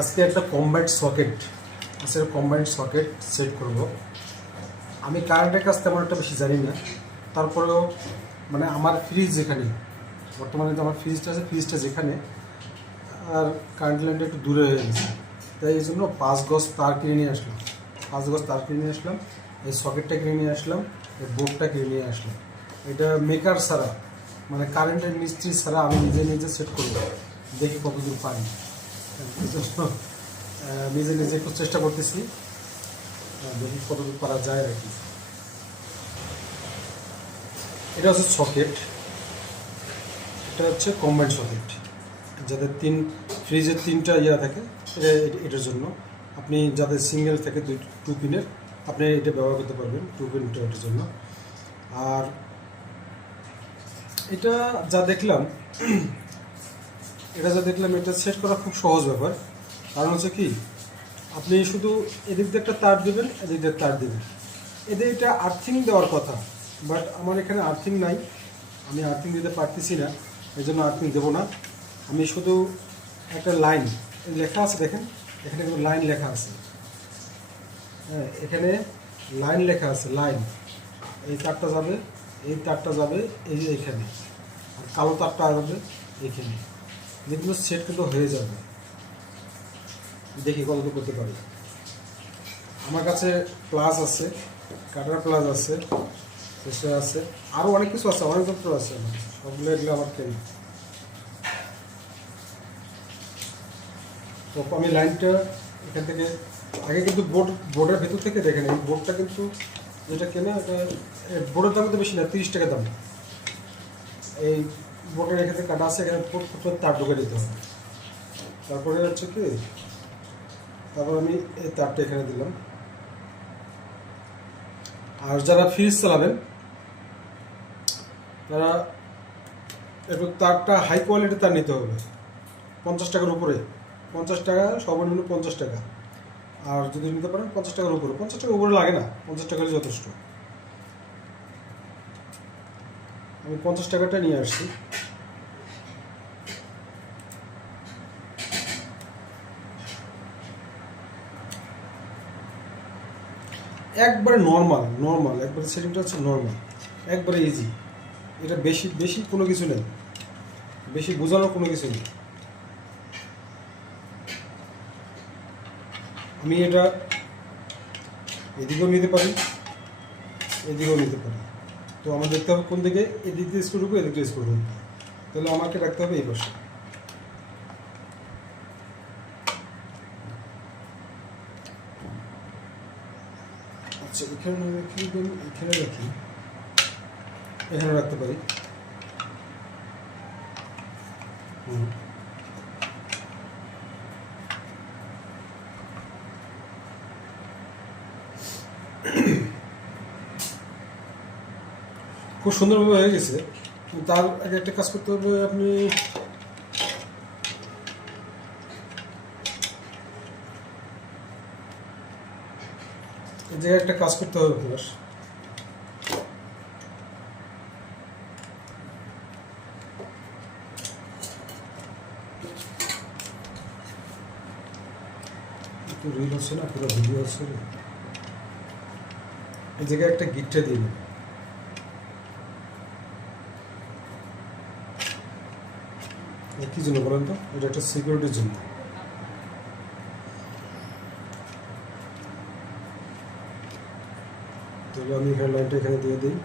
আজকে একটা combined socket set করব। আমি কারেন্টের কাজ তেমন একটা বেশি জানি না, তারপরেও মানে আমার ফ্রিজ যেখানে বর্তমানে যে আমার ফ্রিজটা আছে, ফ্রিজটা যেখানে আর কারেন্ট লাইনটা একটু দূরে হয়ে গেছে, তাই এই জন্য 5 গজ তার কিনে নিয়ে আসলাম। 5 গজ তার কিনে নিয়ে আসলাম, এই সকেটটা কিনে নিয়ে আসলাম, এই বোর্ডটা কিনে নিয়ে আসলাম। এটা মেকার ছাড়া মানে কারেন্টের মিস্ত্রি ছাড়া আমি নিজে নিজে সেট করব, দেখি কতদূর পারি। এই জন্য নিজে নিজে একটু চেষ্টা করতেছি, দেখি কতদূর পারা যায় আর কি। এটা হচ্ছে সকেট, এটা হচ্ছে কম্বাইন্ড সকেট, যাদের ফ্রিজের 3টা ইয়া থাকে এটার জন্য। আপনি যাদের সিঙ্গেল থাকে 2 পিনের, আপনি এটা ব্যবহার করতে পারবেন 2 পিনটা এটার জন্য। আর এটা যা দেখলাম এটা সেট করা খুব সহজ ব্যাপার। কারণ হচ্ছে কি, আপনি শুধু এদিক দিয়ে একটা তার দেবেন, এদিক দিয়ে তার দেবেন, এদের এটা আর্থিং দেওয়ার কথা, বাট আমার এখানে আর্থিং নাই, আমি আর্থিং দিতে পারতেছি না, এই জন্য আর্থিং দেবো না। আমি শুধু একটা লাইন লেখা আছে, দেখেন এখানে কিন্তু লাইন লেখা আছে, হ্যাঁ এখানে লাইন লেখা আছে, লাইন এই তারটা যাবে, এই তারটা যাবে এইখানে, আর কালো তারটা যাবে এইখানে। যেগুলো সেট কিন্তু হয়ে যাবে, দেখি কতটুকু করতে পারি। আমার কাছে প্লাস আছে, কাটার প্লাস আছে, প্রেশার আছে, আরও অনেক কিছু আছে, অনেক যন্ত্র আছে আমার, সবগুলো এগুলো আমার কেন। তো আমি লাইনটা এখান থেকে আগে কিন্তু বোর্ডের ভেতর থেকে দেখেন, এই বোর্ডটা কিন্তু যেটা কেনা, এটা বোর্ডের দাম তো বেশি না, 30 টাকা দাম। এই বোর্ডের এখানে কাটা আছে, এখানে তার ঢুকে দিতে হবে। তারপরে হচ্ছে কি, তারপর আমি এই তারটা এখানে দিলাম। আর যারা ফ্রিজ চালাবেন তারা একটু তারটা হাই কোয়ালিটির তার নিতে হবে, 50 টাকার উপরে, 50 টাকা, সর্বনিম্ন 50 টাকা। আর যদি নিতে পারেন 50 টাকার উপরে, 50 টাকার উপরে লাগে না, 50 টাকা হলে যথেষ্ট। আমি 50 টাকাটা নিয়ে আসছি। একবারে নর্মাল একবারে সেটিংটা হচ্ছে নর্মাল, একবারে ইজি। এটা বেশি বেশি কোনো কিছু নেই, বেশি বোঝানোর কোনো কিছু নেই। আমি এটা এদিকেও নিতে পারি, এদিকেও নিতে পারি। তো আমার দেখতে হবে কোন দিকে, এদিক দিয়ে স্ক্রু ঢুকবে, এদিক দিয়ে স্ক্রু ঢুকবে, তাহলে আমাকে রাখতে হবে এই পাশে। আচ্ছা এখানে রাখি, এখানে রাখি, এখানে রাখতে পারি। খুব সুন্দরভাবে হয়ে গেছে। তার আগে একটা কাজ করতে হবে, আপনি এই জায়গায় একটা কাজ করতে হবে প্লাস। একটু রিল হচ্ছে না, পুরো ভিডিও হচ্ছে। এই জায়গায় একটা গিটটা দিয়ে নেব। কী জন্য বলেন তো? এটা একটা সিকিউরিটির জন্য। তাহলে আমি এখানে লাইনটা এখানে দিয়ে দিই।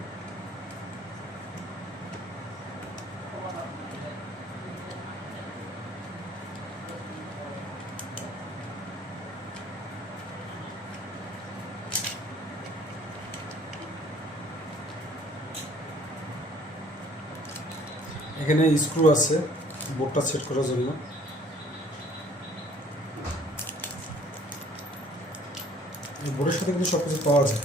এখানে স্ক্রু আছে বোর্ডটা সেট করার জন্য। এই বোর্ডের সাথে কিন্তু সব কিছু পাওয়া যায়।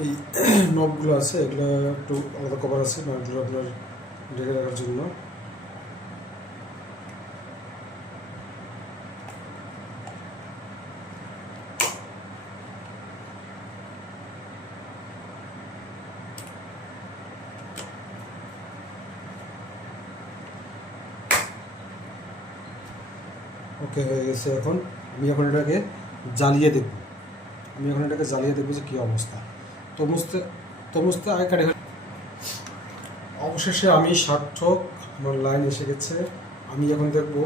এই নবগুলো আছে এগুলো একটু আলাদা কভার আছে, নবগুলো আপনার ঢেকে রাখার জন্য। ওকে হয়ে গেছে। এখন আমি এটাকে জ্বালিয়ে দেখব, যে কী অবস্থা। তরমুজটা আগে কাটে। অবশেষে আমি সার্থক, আমার লাইন এসে গেছে। আমি এখন দেখব,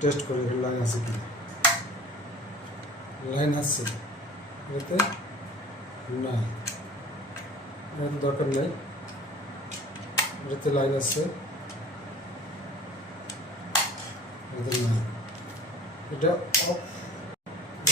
টেস্ট করে লাইন আছে কি। লাইন আছে এটাতে? না, এটাতে দরকার নেই। এটাতে লাইন আছে, এটাতে নাই। এটা অফ